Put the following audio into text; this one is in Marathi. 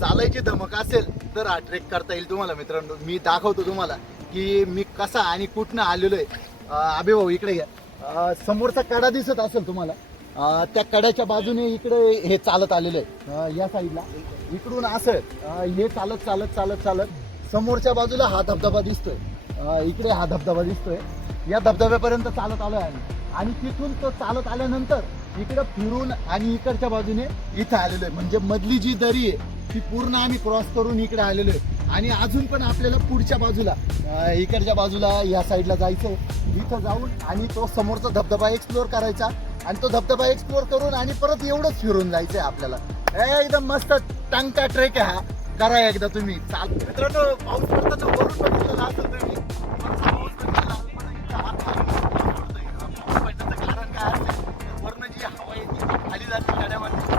चालायची धमक असेल तर हा ट्रेक करता येईल तुम्हाला मित्रांनो. मी दाखवतो तुम्हाला की मी कसा आणि कुठनं आलेलो आहे अभि भाऊ इकडे घ्या समोरचा कडा दिसत असेल तुम्हाला. त्या कड्याच्या बाजूने इकडे हे चालत आलेलं आहे या साईडला. इकडून असं हे चालत चालत चालत चालत समोरच्या बाजूला हा धबधबा दिसतोय. इकडे हा धबधबा दिसतोय. या धबधब्यापर्यंत चालत आलोय आम्ही. आणि तिथून तो चालत आल्यानंतर इकडे फिरून आणि इकडच्या बाजूने इथं आलेलो आहे म्हणजे मधली जी दरी आहे ती पूर्ण आम्ही क्रॉस करून इकडे आलेलो आहे. आणि अजून पण आपल्याला पुढच्या बाजूला इकडच्या बाजूला या साईडला जायचं इथं जाऊन आणि तो समोरचा धबधबा एक्सप्लोअर करायचा. आणि तो धबधबा एक्सप्लोअर करून आणि परत एवढंच फिरून जायचं आहे आपल्याला. ए, एकदम मस्त टांगता ट्रेक आहे हा. करा एकदा तुम्ही. चालतो मित्रांनो पाऊस पडताना वरून तुम्ही. कारण काय असेल? जी हवा येते खाली जाते गाड्यामध्ये